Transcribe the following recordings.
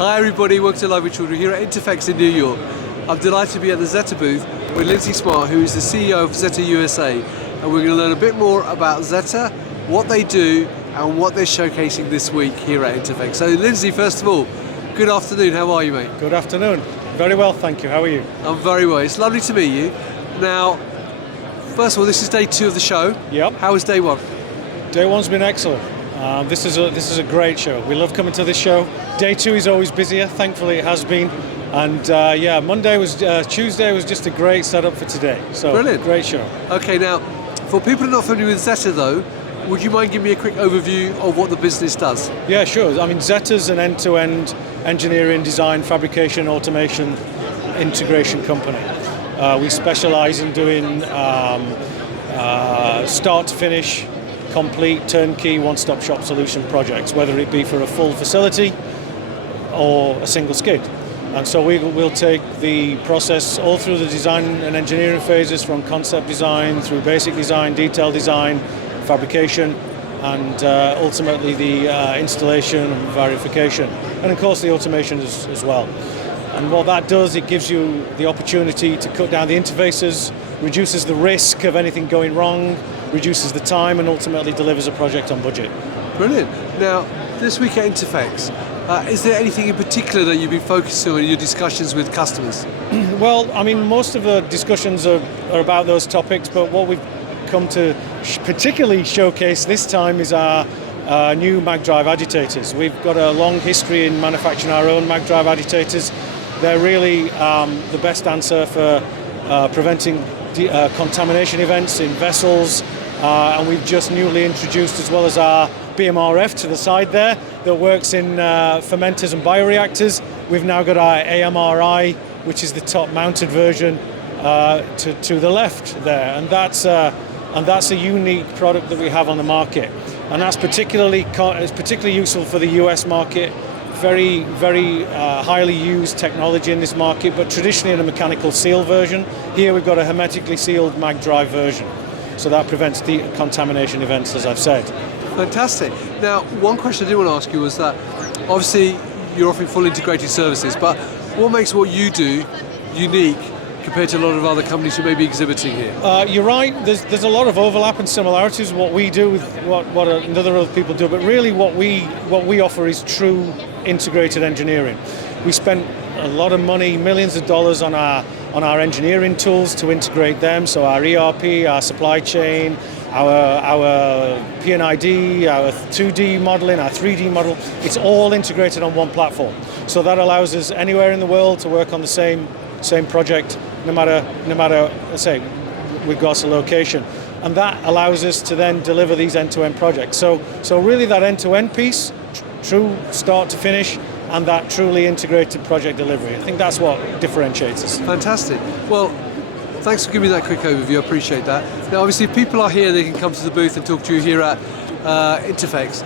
Hi everybody, welcome to Live with Children here at Interphex in New York. I'm delighted to be at the Zeta booth with Lindsay Smart, who is the CEO of Zeta USA, and we're going to learn a bit more about Zeta, what they do, and what they're showcasing this week here at Interphex. So Lindsay, first of all, good afternoon, how are you, mate? Good afternoon. Very well, thank you. How are you? I'm very well, it's lovely to meet you. Now, first of all, this is day 2 of the show. Yep. How was day 1? Day 1's been excellent. This is a great show. We love coming to this show. Day 2 is always busier. Thankfully, it has been. And yeah, Tuesday was just a great setup for today. So brilliant, great show. Okay, now for people who are not familiar with Zeta, though, would you mind giving me a quick overview of what the business does? Yeah, sure. I mean, Zeta's an end-to-end engineering, design, fabrication, automation, integration company. We specialise in doing start to finish, complete, turnkey, one-stop shop solution projects, whether it be for a full facility or a single skid. And so we'll take the process all through the design and engineering phases, from concept design through basic design, detail design, fabrication, and ultimately the installation and verification. And of course the automation as well. And what that does, it gives you the opportunity to cut down the interfaces, reduces the risk of anything going wrong, reduces the time, and ultimately delivers a project on budget. Brilliant. Now, this week at Interphex, is there anything in particular that you've been focusing on in your discussions with customers? Well, I mean, most of the discussions are about those topics, but what we've come to particularly showcase this time is our new mag drive agitators. We've got a long history in manufacturing our own mag drive agitators. They're really the best answer for preventing contamination events in vessels, and we've just newly introduced, as well as our BMRF to the side there, that works in fermenters and bioreactors. We've now got our AMRI, which is the top mounted version, to the left there, and that's a unique product that we have on the market, and that's particularly useful for the US market. Very, very highly used technology in this market, but traditionally in a mechanical seal version. Here we've got a hermetically sealed mag drive version, so that prevents decontamination events, as I've said. Fantastic. Now, one question I did want to ask you was that obviously you're offering full integrated services, but what makes what you do unique compared to a lot of other companies who may be exhibiting here? You're right, there's a lot of overlap and similarities with what we do with what other people do, but really what we offer is true integrated engineering. We spent a lot of money, millions of dollars on our engineering tools to integrate them, so our ERP, our supply chain, our P&ID, our 2D modeling, our 3D model, it's all integrated on one platform. So that allows us anywhere in the world to work on the same project, no matter, let's say, regardless of location. And that allows us to then deliver these end-to-end projects. So really that end-to-end piece, true start to finish, and that truly integrated project delivery. I think that's what differentiates us. Fantastic. Well, thanks for giving me that quick overview, I appreciate that. Now obviously if people are here, they can come to the booth and talk to you here at Interphex.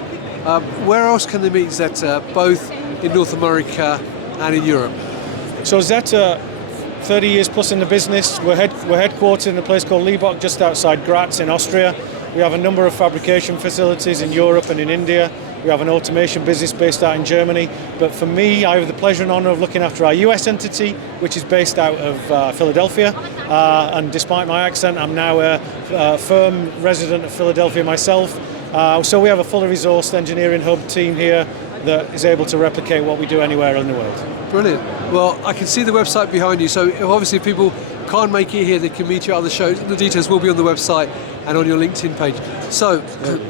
Where else can they meet Zeta, both in North America and in Europe? So Zeta, 30 years plus in the business. We're headquartered in a place called Liebach, just outside Graz in Austria. We have a number of fabrication facilities in Europe and in India. We have an automation business based out in Germany. But for me, I have the pleasure and honor of looking after our US entity, which is based out of Philadelphia. And despite my accent, I'm now a firm resident of Philadelphia myself. So we have a fully resourced engineering hub team here that is able to replicate what we do anywhere in the world. Brilliant. Well, I can see the website behind you, so obviously if people can't make it here, they can meet you at other shows. The details will be on the website and on your LinkedIn page. So,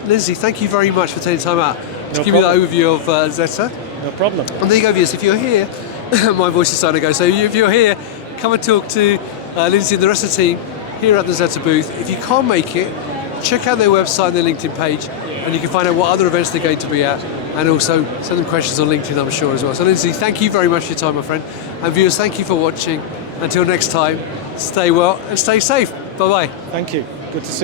Lindsay, thank you very much for taking time out to give me that overview of Zeta. No problem. And there you go, viewers. If you're here, my voice is starting to go, so if you're here, come and talk to Lindsay and the rest of the team here at the Zeta booth. If you can't make it, check out their website and their LinkedIn page, and you can find out what other events they're going to be at, and also send them questions on LinkedIn, I'm sure, as well. So Lindsay, thank you very much for your time, my friend. And viewers, thank you for watching. Until next time, stay well and stay safe. Bye-bye. Thank you. Good to see you.